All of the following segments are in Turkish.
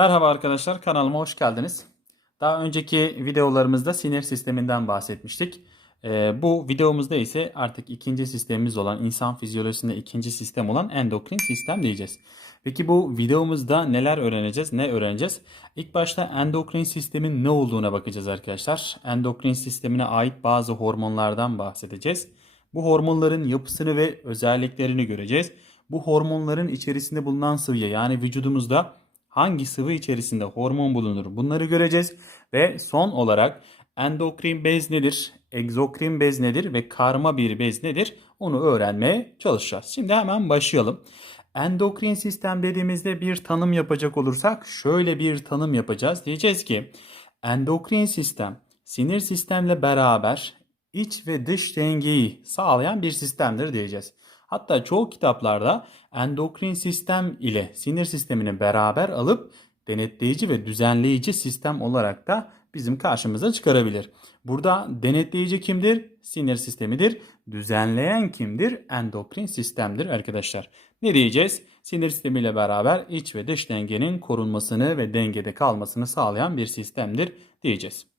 Merhaba arkadaşlar kanalıma hoş geldiniz. Daha önceki videolarımızda sinir sisteminden bahsetmiştik. Ee, bu videomuzda ise artık ikinci sistemimiz olan insan fizyolojisinde ikinci sistem olan endokrin sistem diyeceğiz. Peki bu videomuzda neler öğreneceğiz, ne öğreneceğiz? İlk başta endokrin sistemin ne olduğuna bakacağız arkadaşlar. Endokrin sistemine ait bazı hormonlardan bahsedeceğiz. Bu hormonların yapısını ve özelliklerini göreceğiz. Bu hormonların içerisinde bulunan sıvıya yani vücudumuzda hangi sıvı içerisinde hormon bulunur bunları göreceğiz. Ve son olarak endokrin bez nedir, egzokrin bez nedir ve karma bir bez nedir onu öğrenmeye çalışacağız. Şimdi hemen başlayalım. Endokrin sistem dediğimizde bir tanım yapacak olursak şöyle bir tanım yapacağız. Diyeceğiz ki endokrin sistem sinir sistemle beraber iç ve dış dengeyi sağlayan bir sistemdir diyeceğiz. Hatta çoğu kitaplarda endokrin sistem ile sinir sistemini beraber alıp denetleyici ve düzenleyici sistem olarak da bizim karşımıza çıkarabilir. Burada denetleyici kimdir? Sinir sistemidir. Düzenleyen kimdir? Endokrin sistemdir arkadaşlar. Ne diyeceğiz? Sinir sistemiyle beraber iç ve dış dengenin korunmasını ve dengede kalmasını sağlayan bir sistemdir diyeceğiz.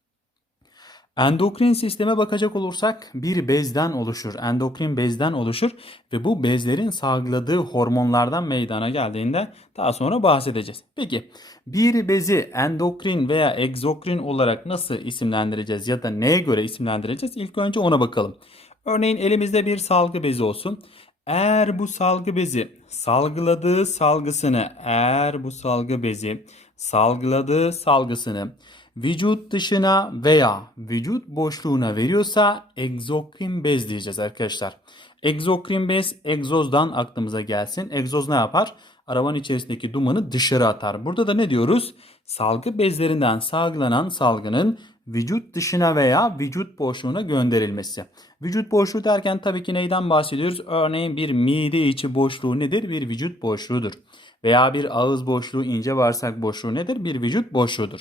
Endokrin sisteme bakacak olursak bir bezden oluşur. Endokrin bezden oluşur ve bu bezlerin salgıladığı hormonlardan meydana geldiğinde daha sonra bahsedeceğiz. Peki bir bezi endokrin veya egzokrin olarak nasıl isimlendireceğiz ya da neye göre isimlendireceğiz? İlk önce ona bakalım. Örneğin elimizde bir salgı bezi olsun. Eğer bu salgı bezi salgıladığı salgısını eğer bu salgı bezi salgıladığı salgısını vücut dışına veya vücut boşluğuna veriyorsa egzokrin bez diyeceğiz arkadaşlar. Egzokrin bez egzozdan aklımıza gelsin. Egzoz ne yapar? Arabanın içerisindeki dumanı dışarı atar. Burada da ne diyoruz? Salgı bezlerinden salgılanan salgının vücut dışına veya vücut boşluğuna gönderilmesi. Vücut boşluğu derken tabii ki neyden bahsediyoruz? Örneğin bir mide içi boşluğu nedir? Bir vücut boşluğudur. Veya bir ağız boşluğu, ince bağırsak boşluğu nedir? Bir vücut boşluğudur.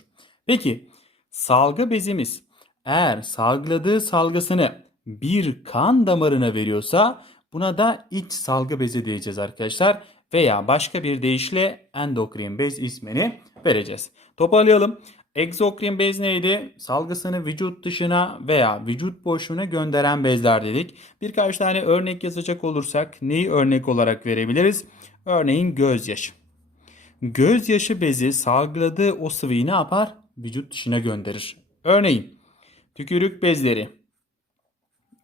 Peki salgı bezimiz eğer salgıladığı salgısını bir kan damarına veriyorsa buna da iç salgı bezi diyeceğiz arkadaşlar. Veya başka bir deyişle endokrin bez ismini vereceğiz. Toparlayalım. Egzokrin bez neydi? Salgısını vücut dışına veya vücut boşluğuna gönderen bezler dedik. Birkaç tane örnek yazacak olursak neyi örnek olarak verebiliriz? Örneğin gözyaşı. Gözyaşı bezi salgıladığı o sıvıyı ne yapar? Vücut dışına gönderir. Örneğin tükürük bezleri.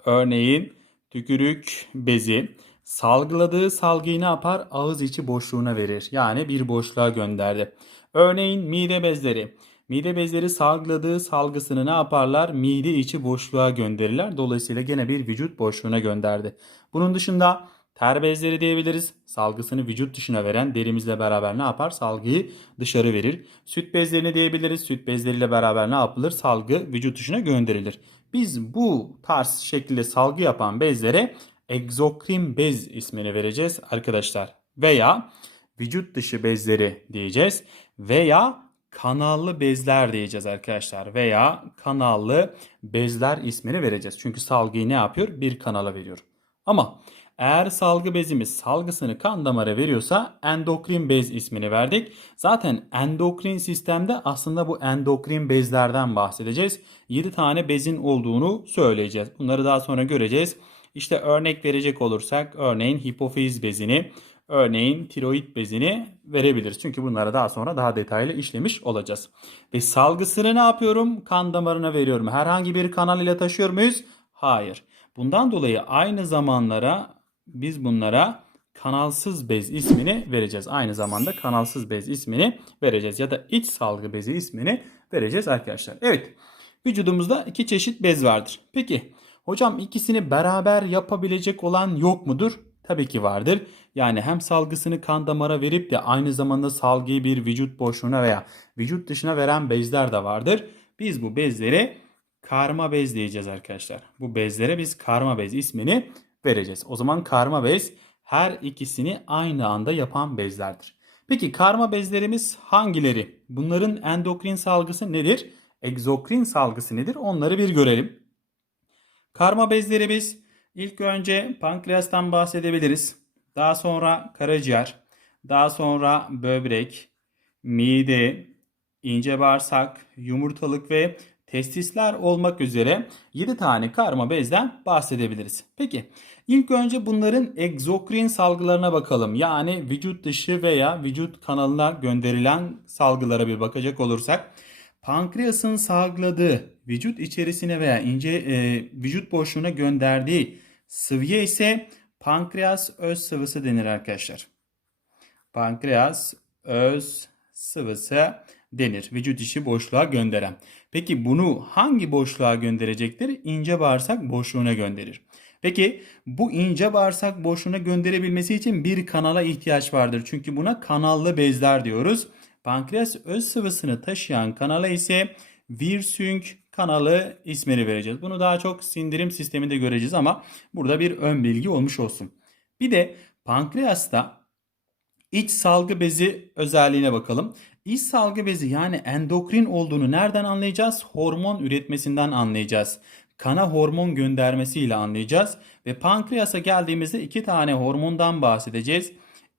Örneğin tükürük bezi salgıladığı salgıyı ne yapar? Ağız içi boşluğuna verir. Yani bir boşluğa gönderdi. Örneğin mide bezleri. Mide bezleri salgıladığı salgısını ne yaparlar? Mide içi boşluğa gönderirler. Dolayısıyla gene bir vücut boşluğuna gönderdi. Bunun dışında ter bezleri diyebiliriz. Salgısını vücut dışına veren derimizle beraber ne yapar? Salgıyı dışarı verir. Süt bezlerini diyebiliriz. Süt bezleriyle beraber ne yapılır? Salgı vücut dışına gönderilir. Biz bu tarz şekilde salgı yapan bezlere egzokrin bez ismini vereceğiz arkadaşlar. Veya vücut dışı bezleri diyeceğiz. Veya kanallı bezler diyeceğiz arkadaşlar. Veya kanallı bezler ismini vereceğiz. Çünkü salgıyı ne yapıyor? Bir kanala veriyor. Ama eğer salgı bezimiz salgısını kan damara veriyorsa endokrin bez ismini verdik. Zaten endokrin sistemde aslında bu endokrin bezlerden bahsedeceğiz. 7 tane bezin olduğunu söyleyeceğiz. Bunları daha sonra göreceğiz. İşte örnek verecek olursak örneğin hipofiz bezini, örneğin tiroid bezini verebiliriz. Çünkü bunları daha sonra daha detaylı işlemiş olacağız. Ve salgısını ne yapıyorum? Kan damarına veriyorum. Herhangi bir kanal ile taşıyor muyuz? Hayır. Bundan dolayı aynı zamanlara biz bunlara kanalsız bez ismini vereceğiz. Aynı zamanda kanalsız bez ismini vereceğiz ya da iç salgı bezi ismini vereceğiz arkadaşlar. Evet. Vücudumuzda iki çeşit bez vardır. Peki hocam ikisini beraber yapabilecek olan yok mudur? Tabii ki vardır. Yani hem salgısını kan damara verip de aynı zamanda salgıyı bir vücut boşluğuna veya vücut dışına veren bezler de vardır. Biz bu bezlere karma bez diyeceğiz arkadaşlar. Bu bezlere biz karma bez ismini vereceğiz. O zaman karma bez her ikisini aynı anda yapan bezlerdir. Peki karma bezlerimiz hangileri? Bunların endokrin salgısı nedir? Egzokrin salgısı nedir? Onları bir görelim. Karma bezlerimiz ilk önce pankreastan bahsedebiliriz. Daha sonra karaciğer, daha sonra böbrek, mide, ince bağırsak, yumurtalık ve testisler olmak üzere 7 tane karma bezden bahsedebiliriz. Peki ilk önce bunların egzokrin salgılarına bakalım. Yani vücut dışı veya vücut kanalına gönderilen salgılara bir bakacak olursak pankreasın salgıladığı vücut içerisine veya ince e, vücut boşluğuna gönderdiği sıvıya ise pankreas öz sıvısı denir arkadaşlar. Pankreas öz sıvısı denir. Vücut içi boşluğa gönderen. Peki bunu hangi boşluğa gönderecektir? İnce bağırsak boşluğuna gönderir. Peki bu ince bağırsak boşluğuna gönderebilmesi için bir kanala ihtiyaç vardır. Çünkü buna kanallı bezler diyoruz. Pankreas öz sıvısını taşıyan kanala ise Wirsung kanalı ismini vereceğiz. Bunu daha çok sindirim sisteminde göreceğiz ama burada bir ön bilgi olmuş olsun. Bir de pankreasta iç salgı bezi özelliğine bakalım. İç salgı bezi yani endokrin olduğunu nereden anlayacağız? Hormon üretmesinden anlayacağız. Kana hormon göndermesiyle anlayacağız. Ve pankreasa geldiğimizde iki tane hormondan bahsedeceğiz.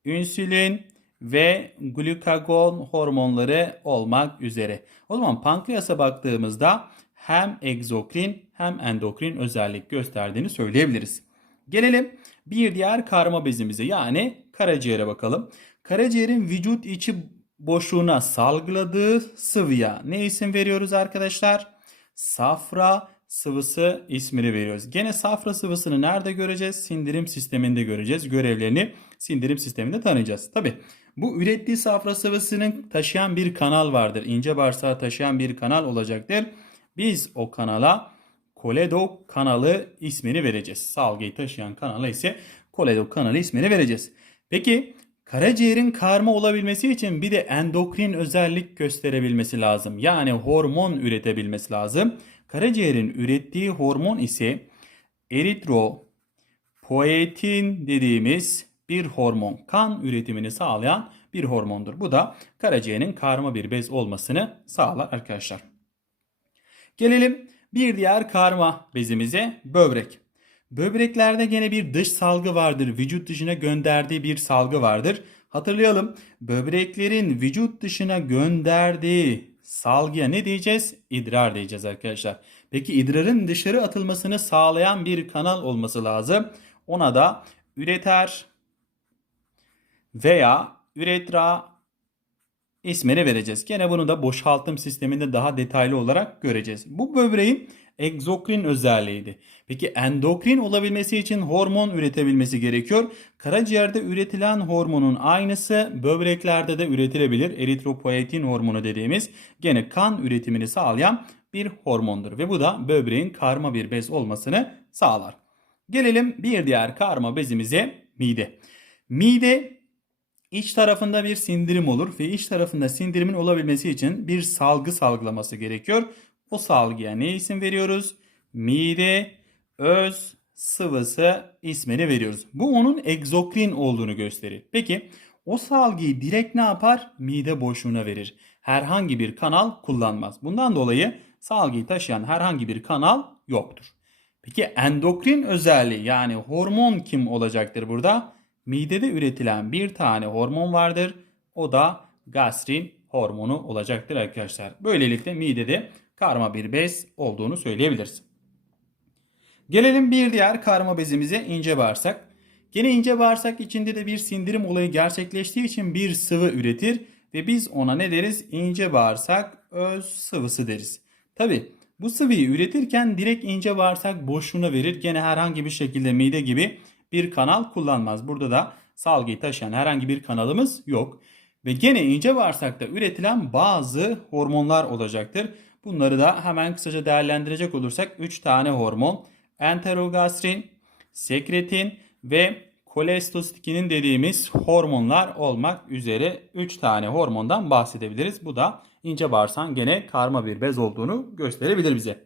İnsülin ve glukagon hormonları olmak üzere. O zaman pankreasa baktığımızda hem egzokrin hem endokrin özellik gösterdiğini söyleyebiliriz. Gelelim bir diğer karma bezimize yani karaciğere bakalım. Karaciğerin vücut içi boşluğuna salgıladığı sıvıya ne isim veriyoruz arkadaşlar? Safra sıvısı ismini veriyoruz. Gene safra sıvısını nerede göreceğiz? Sindirim sisteminde göreceğiz. Görevlerini sindirim sisteminde tanıyacağız. Tabi bu ürettiği safra sıvısının taşıyan bir kanal vardır. İnce bağırsağı taşıyan bir kanal olacaktır. Biz o kanala koledok kanalı ismini vereceğiz. Salgıyı taşıyan kanala ise koledok kanalı ismini vereceğiz. Peki karaciğerin karma olabilmesi için bir de endokrin özellik gösterebilmesi lazım. Yani hormon üretebilmesi lazım. Karaciğerin ürettiği hormon ise eritropoietin dediğimiz bir hormon. Kan üretimini sağlayan bir hormondur. Bu da karaciğerin karma bir bez olmasını sağlar arkadaşlar. Gelelim bir diğer karma bezimize böbrek. Böbreklerde gene bir dış salgı vardır. Vücut dışına gönderdiği bir salgı vardır. Hatırlayalım. Böbreklerin vücut dışına gönderdiği salgıya ne diyeceğiz? İdrar diyeceğiz arkadaşlar. Peki idrarın dışarı atılmasını sağlayan bir kanal olması lazım. Ona da üreter veya üretra ismini vereceğiz. Gene bunu da boşaltım sisteminde daha detaylı olarak göreceğiz. Bu böbreğin egzokrin özelliğiydi. Peki endokrin olabilmesi için hormon üretebilmesi gerekiyor. Karaciğerde üretilen hormonun aynısı böbreklerde de üretilebilir. Eritropoietin hormonu dediğimiz gene kan üretimini sağlayan bir hormondur ve bu da böbreğin karma bir bez olmasını sağlar. Gelelim bir diğer karma bezimize mide. Mide iç tarafında bir sindirim olur ve iç tarafında sindirimin olabilmesi için bir salgı salgılaması gerekiyor. O salgıya ne isim veriyoruz? Mide öz sıvısı ismini veriyoruz. Bu onun egzokrin olduğunu gösterir. Peki o salgıyı direkt ne yapar? Mide boşluğuna verir. Herhangi bir kanal kullanmaz. Bundan dolayı salgıyı taşıyan herhangi bir kanal yoktur. Peki endokrin özelliği yani hormon kim olacaktır burada? Midede üretilen bir tane hormon vardır. O da gastrin hormonu olacaktır arkadaşlar. Böylelikle midede karma bir bez olduğunu söyleyebiliriz. Gelelim bir diğer karma bezimize ince bağırsak. Gene ince bağırsak içinde de bir sindirim olayı gerçekleştiği için bir sıvı üretir ve biz ona ne deriz? İnce bağırsak öz sıvısı deriz. Tabi bu sıvıyı üretirken direkt ince bağırsak boşluğuna verir. Gene herhangi bir şekilde mide gibi bir kanal kullanmaz. Burada da salgıyı taşıyan herhangi bir kanalımız yok. Ve gene ince bağırsakta üretilen bazı hormonlar olacaktır. Bunları da hemen kısaca değerlendirecek olursak 3 tane hormon. Enterogastrin, sekretin ve kolestostikinin dediğimiz hormonlar olmak üzere 3 tane hormondan bahsedebiliriz. Bu da ince bağırsağın gene karma bir bez olduğunu gösterebilir bize.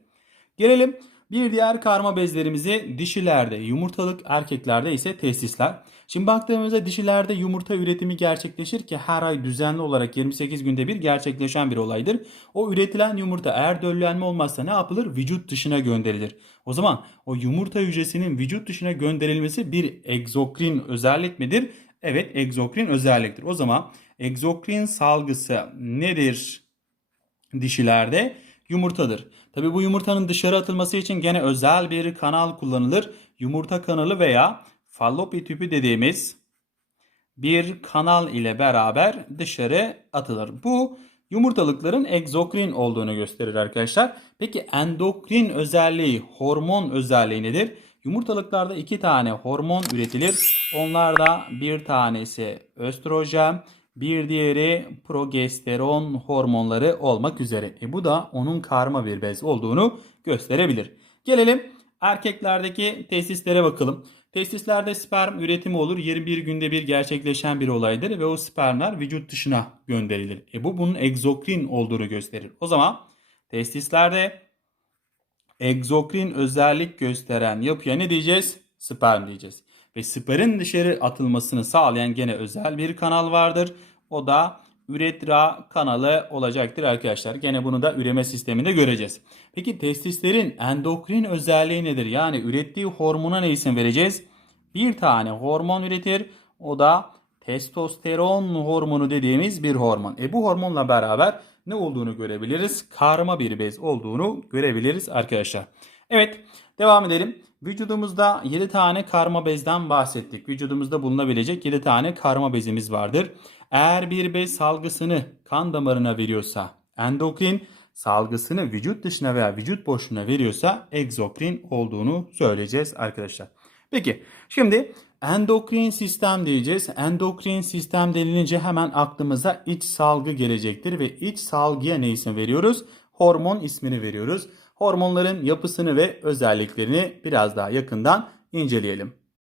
Gelelim bir diğer karma bezlerimizi dişilerde yumurtalık erkeklerde ise testisler. Şimdi baktığımızda dişilerde yumurta üretimi gerçekleşir ki her ay düzenli olarak 28 günde bir gerçekleşen bir olaydır. O üretilen yumurta eğer döllenme olmazsa ne yapılır? Vücut dışına gönderilir. O zaman o yumurta hücresinin vücut dışına gönderilmesi bir egzokrin özellik midir? Evet egzokrin özelliktir. O zaman egzokrin salgısı nedir dişilerde? Yumurtadır. Tabi bu yumurtanın dışarı atılması için gene özel bir kanal kullanılır. Yumurta kanalı veya fallopi tüpü dediğimiz bir kanal ile beraber dışarı atılır. Bu yumurtalıkların egzokrin olduğunu gösterir arkadaşlar. Peki endokrin özelliği, hormon özelliği nedir? Yumurtalıklarda iki tane hormon üretilir. Onlarda bir tanesi östrojen, bir diğeri progesteron hormonları olmak üzere. E bu da onun karma bir bez olduğunu gösterebilir. Gelelim erkeklerdeki tesislere bakalım. Testislerde sperm üretimi olur. 21 günde bir gerçekleşen bir olaydır ve o spermler vücut dışına gönderilir. E bu bunun egzokrin olduğunu gösterir. O zaman testislerde egzokrin özellik gösteren yapıya ne diyeceğiz? Sperm diyeceğiz. Ve spermin dışarı atılmasını sağlayan gene özel bir kanal vardır. O da üretra kanalı olacaktır arkadaşlar. Gene bunu da üreme sisteminde göreceğiz. Peki testislerin endokrin özelliği nedir? Yani ürettiği hormona ne isim vereceğiz? Bir tane hormon üretir. O da testosteron hormonu dediğimiz bir hormon. E bu hormonla beraber ne olduğunu görebiliriz? Karma bir bez olduğunu görebiliriz arkadaşlar. Evet devam edelim. Vücudumuzda 7 tane karma bezden bahsettik. Vücudumuzda bulunabilecek 7 tane karma bezimiz vardır. Eğer bir bez salgısını kan damarına veriyorsa endokrin, salgısını vücut dışına veya vücut boşluğuna veriyorsa egzokrin olduğunu söyleyeceğiz arkadaşlar. Peki şimdi endokrin sistem diyeceğiz. Endokrin sistem denilince hemen aklımıza iç salgı gelecektir ve iç salgıya ne isim veriyoruz? Hormon ismini veriyoruz. Hormonların yapısını ve özelliklerini biraz daha yakından inceleyelim.